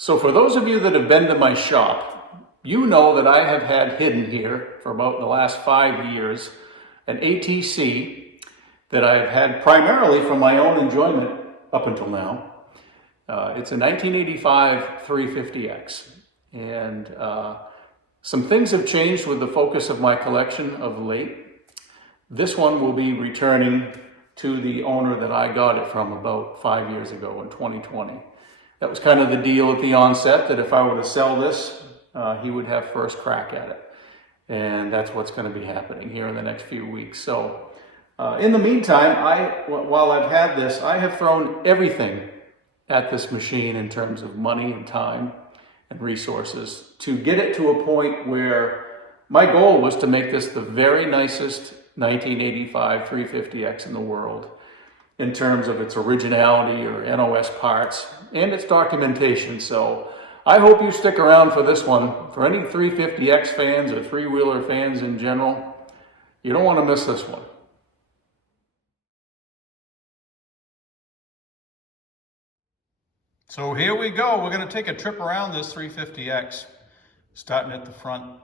So for those of you that have been to my shop, you know that I have had hidden here for about the last 5 years an ATC that I've had primarily for my own enjoyment up until now. It's a 1985 350X, and some things have changed with the focus of my collection of late. This one will be returning to the owner that I got it from about 5 years ago in 2020. That was kind of the deal at the onset, that if I were to sell this, he would have first crack at it. And that's what's going to be happening here in the next few weeks. So in the meantime, while I've had this, I have thrown everything at this machine in terms of money and time and resources to get it to a point where my goal was to make this the very nicest 1985 350X in the world, in terms of its originality or NOS parts and its documentation. So I hope you stick around for this one. For any 350X fans or three-wheeler fans in general, you don't want to miss this one. So here we go. We're going to take a trip around this 350X, starting at the front.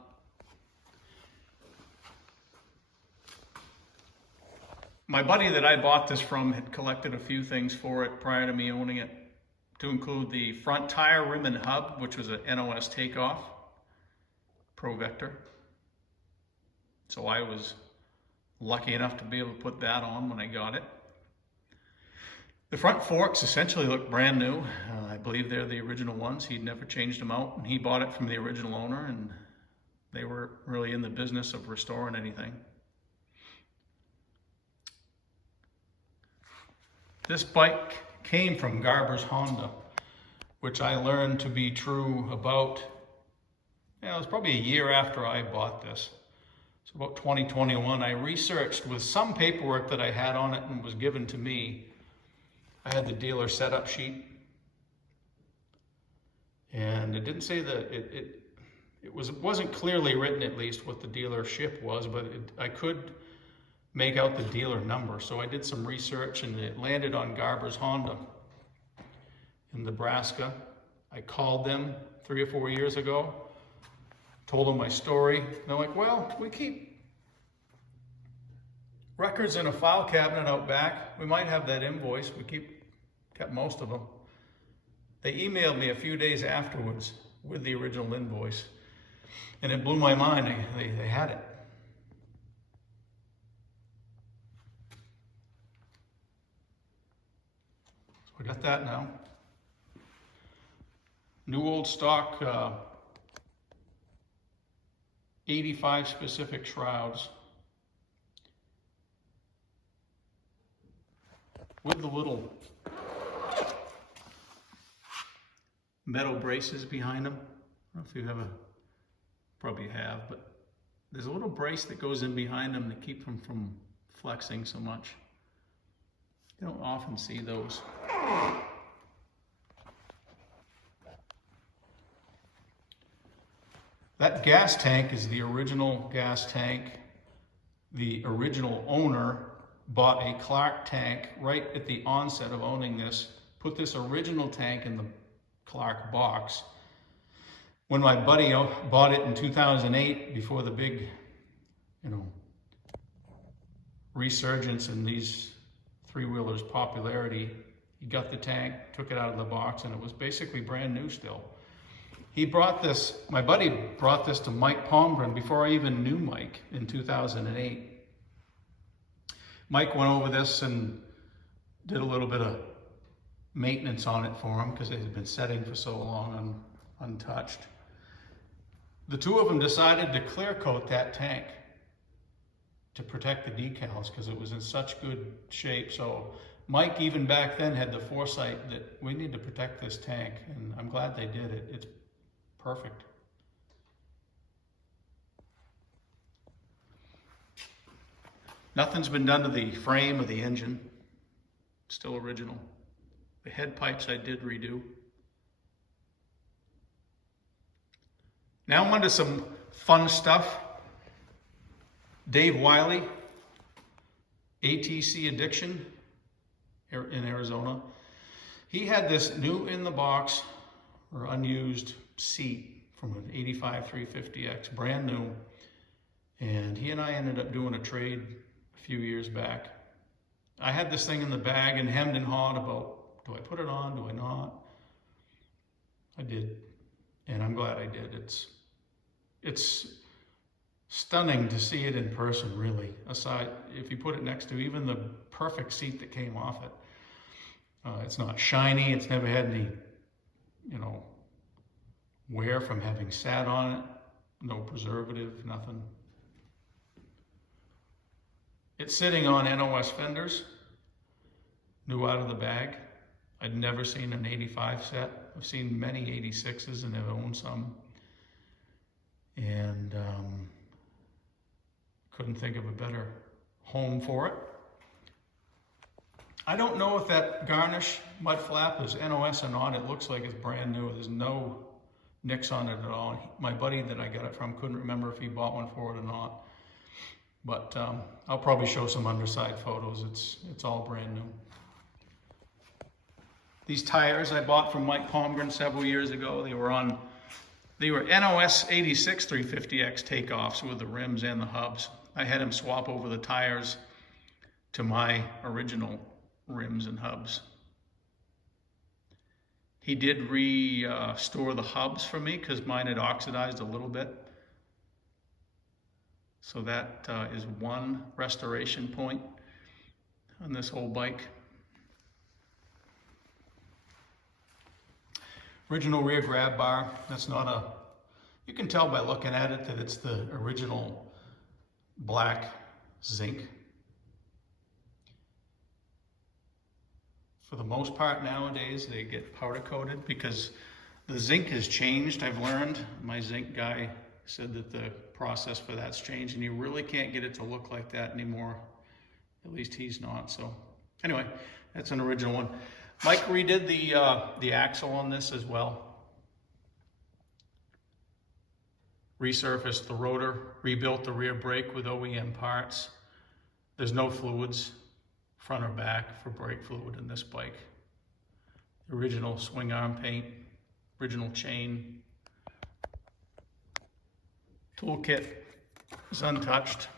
My buddy that I bought this from had collected a few things for it prior to me owning it, to include the front tire rim and hub, which was a NOS takeoff, Pro Vector. So I was lucky enough to be able to put that on when I got it. The front forks essentially look brand new. I believe they're the original ones. He'd never changed them out, and he bought it from the original owner, and they weren't really in the business of restoring anything. This bike came from Garber's Honda, which I learned to be true about, it was probably a year after I bought this. So about 2021, I researched with some paperwork that I had on it and was given to me. I had the dealer setup sheet, and it didn't say that it wasn't clearly written, at least what the dealership was, but I could make out the dealer number. So I did some research, and it landed on Garber's Honda in Nebraska. I called them 3 or 4 years ago, told them my story. And they're like, well, we keep records in a file cabinet out back. We might have that invoice. We kept most of them. They emailed me a few days afterwards with the original invoice, and it blew my mind. They had it. We got that now. New old stock 85 specific shrouds with the little metal braces behind them. I don't know if you probably have, but there's a little brace that goes in behind them to keep them from flexing so much. You don't often see those. That gas tank is the original gas tank. The original owner bought a Clark tank right at the onset of owning this, put this original tank in the Clark box. When my buddy bought it in 2008, before the big, resurgence in these three-wheelers' popularity, he got the tank, took it out of the box, and it was basically brand new still. My buddy brought this to Mike Palmgren before I even knew Mike in 2008. Mike went over this and did a little bit of maintenance on it for him because it had been setting for so long untouched. The two of them decided to clear coat that tank to protect the decals because it was in such good shape. So Mike, even back then, had the foresight that we need to protect this tank, and I'm glad they did it. It's perfect. Nothing's been done to the frame or the engine. Still original. The head pipes I did redo. Now I'm onto some fun stuff. Dave Wiley, ATC Addiction in Arizona. He had this new in the box or unused seat from an 85-350X, brand new. And he and I ended up doing a trade a few years back. I had this thing in the bag and hemmed and hawed about, do I put it on, do I not? I did, and I'm glad I did. It's stunning to see it in person, really. Aside, if you put it next to even the perfect seat that came off it. It's not shiny, it's never had any, wear from having sat on it, no preservative, nothing. It's sitting on NOS fenders, new out of the bag. I'd never seen an 85 set. I've seen many 86s and I've owned some. And couldn't think of a better home for it. I don't know if that garnish mud flap is NOS or not. It looks like it's brand new. There's no nicks on it at all. My buddy that I got it from couldn't remember if he bought one for it or not. But I'll probably show some underside photos. It's all brand new. These tires I bought from Mike Palmgren several years ago. They were NOS ATC350X takeoffs with the rims and the hubs. I had him swap over the tires to my original rims and hubs. He did restore the hubs for me because mine had oxidized a little bit. So that is one restoration point on this whole bike. Original rear grab bar. That's not a, you can tell by looking at it that it's the original black zinc. For the most part nowadays, they get powder coated because the zinc has changed, I've learned. My zinc guy said that the process for that's changed and you really can't get it to look like that anymore. At least he's not, so. Anyway, that's an original one. Mike redid the axle on this as well. Resurfaced the rotor, rebuilt the rear brake with OEM parts. There's no fluids, front or back, for brake fluid in this bike. Original swing arm paint, original chain. Toolkit is untouched.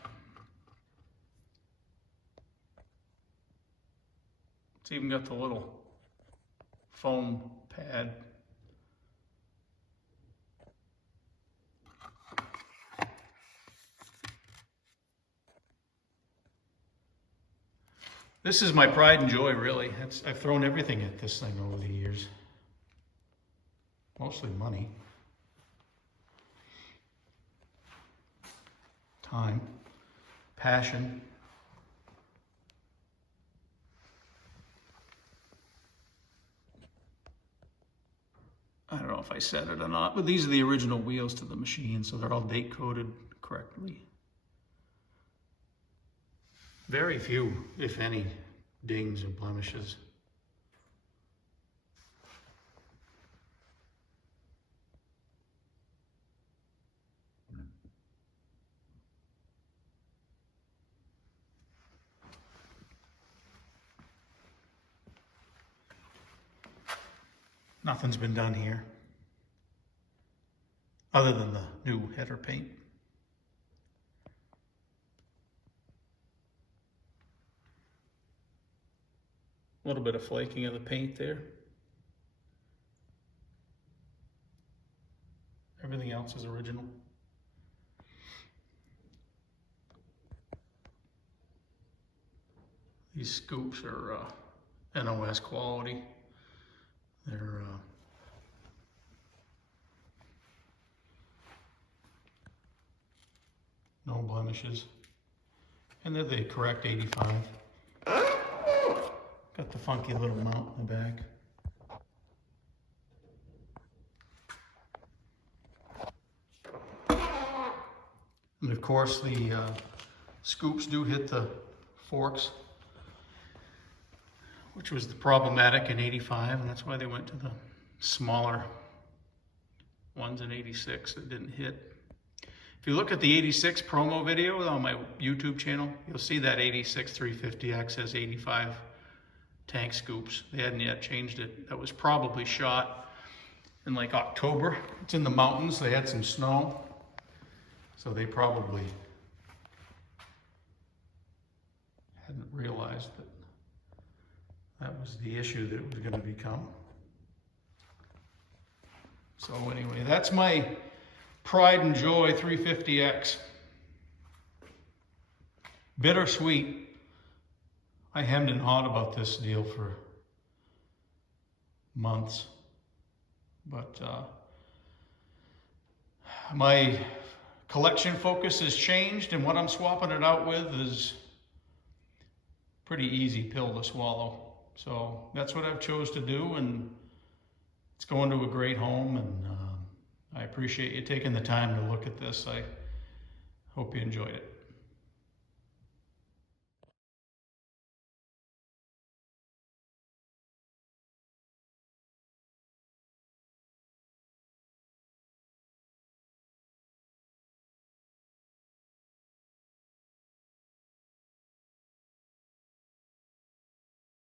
It's even got the little foam pad. This is my pride and joy, really. I've thrown everything at this thing over the years. Mostly money. Time. Passion. I don't know if I said it or not, but these are the original wheels to the machine, so they're all date coded correctly. Very few, if any, dings or blemishes. Nothing's been done here, other than the new header paint. A little bit of flaking of the paint there. Everything else is original. These scoops are NOS quality. They're no blemishes. And they're the correct 85. Got the funky little mount in the back. And of course the scoops do hit the forks, which was the problematic in 85, and that's why they went to the smaller ones in 86 that didn't hit. If you look at the 86 promo video on my YouTube channel, you'll see that 86 350X has 85 tank scoops. They hadn't yet changed it. That was probably shot in like October. It's in the mountains. They had some snow, so they probably hadn't realized that that was the issue that it was going to become. So anyway, that's my pride and joy 350X. Bittersweet. I hemmed and hawed about this deal for months, but my collection focus has changed, and what I'm swapping it out with is pretty easy pill to swallow. So that's what I've chose to do, and it's going to a great home, and I appreciate you taking the time to look at this. I hope you enjoyed it.